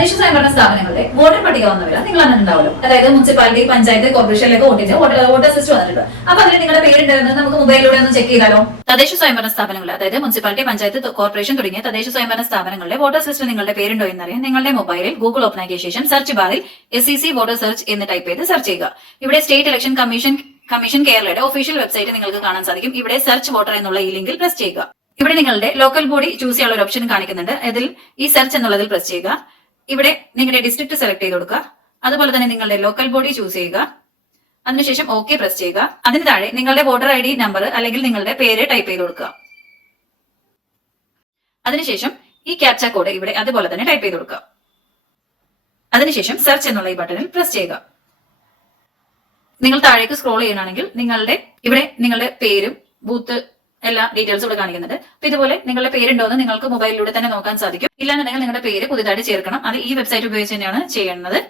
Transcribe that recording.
തദ്ദേശ സ്വയംഭരണ സ്ഥാപനങ്ങളുടെ വോട്ടർ പട്ടിക വന്ന നിങ്ങൾ നിങ്ങൾ ഉണ്ടാവുമല്ലോ. അതായത് മുനിസിപ്പാലിറ്റി പഞ്ചായത്ത് കോർപ്പറേഷനിലേക്ക് വോട്ടിന്റെ വോട്ടർ വോട്ടർ ലിസ്റ്റ് വന്നിട്ടുണ്ട്. അപ്പൊ അതിൽ നിങ്ങളുടെ പേരുണ്ടെന്ന് നമുക്ക് മൊബൈലിലൂടെ ഒന്ന് ചെക്ക് ചെയ്താലോ? തദ്ദേശ സ്വയംഭരണ സ്ഥാപനങ്ങൾ അതായത് മുനിസിപ്പാലിറ്റി പഞ്ചായത്ത് കോർപ്പറേഷൻ തുടങ്ങിയ തദ്ദേശ സ്വയംഭരണ സ്ഥാപനങ്ങളുടെ വോട്ടർ ലിസ്റ്റ് നിങ്ങളുടെ പേരുണ്ടോ എന്നറിയാൻ നിങ്ങളുടെ മൊബൈലിൽ ഗൂഗിൾ ഓപ്പൺ ആക്കിയ ശേഷം സെർച്ച് ബാറിൽ S C C voter search എന്ന് ടൈപ്പ് ചെയ്ത് സെർച്ച് ചെയ്യുക. ഇവിടെ സ്റ്റേറ്റ് ഇലക്ഷൻ കമ്മീഷൻ കമ്മീഷൻ കേരളയുടെ ഒഫീഷ്യൽ വെബ്സൈറ്റ് നിങ്ങൾക്ക് കാണാൻ സാധിക്കും. ഇവിടെ സെർച്ച് വോട്ടർ എന്നുള്ള ഈ ലിങ്കിൽ പ്രസ് ചെയ്യുക. ഇവിടെ നിങ്ങളുടെ ലോക്കൽ ബോഡി ചൂസ് ചെയ്യാനുള്ള ഒരു ഓപ്ഷൻ കാണിക്കുന്നുണ്ട്. അതിൽ ഈ സെർച്ച് എന്നുള്ളതിൽ പ്രസ് ചെയ്യുക. ഇവിടെ നിങ്ങളുടെ ഡിസ്ട്രിക്ട് സെലക്ട് ചെയ്ത് കൊടുക്കുക. അതുപോലെ തന്നെ നിങ്ങളുടെ ലോക്കൽ ബോഡി ചൂസ് ചെയ്യുക. അതിനുശേഷം ഓക്കെ പ്രസ് ചെയ്യുക. അതിന് താഴെ നിങ്ങളുടെ വോട്ടർ ഐ ഡി നമ്പർ അല്ലെങ്കിൽ നിങ്ങളുടെ പേര് ടൈപ്പ് ചെയ്ത് കൊടുക്കുക. അതിനുശേഷം ഈ ക്യാപ്ച കോഡ് ഇവിടെ അതുപോലെ തന്നെ ടൈപ്പ് ചെയ്ത് കൊടുക്കുക. അതിനുശേഷം സെർച്ച് എന്നുള്ള ഈ ബട്ടണിൽ പ്രസ് ചെയ്യുക. നിങ്ങൾ താഴേക്ക് സ്ക്രോൾ ചെയ്യണമെങ്കിൽ നിങ്ങളുടെ ഇവിടെ നിങ്ങളുടെ പേരും ബൂത്ത് എല്ലാ ഡീറ്റെയിൽസും ഇവിടെ കാണിക്കുന്നുണ്ട്. അപ്പൊ ഇതുപോലെ നിങ്ങളുടെ പേരുണ്ടോ എന്ന് നിങ്ങൾക്ക് മൊബൈലിലൂടെ തന്നെ നോക്കാൻ സാധിക്കും. ഇല്ലാന്നുണ്ടെങ്കിൽ നിങ്ങളുടെ പേര് പുതുതായിട്ട് ചേർക്കണം. അത് ഈ വെബ്സൈറ്റ് ഉപയോഗിച്ച് തന്നെയാണ് ചെയ്യുന്നത്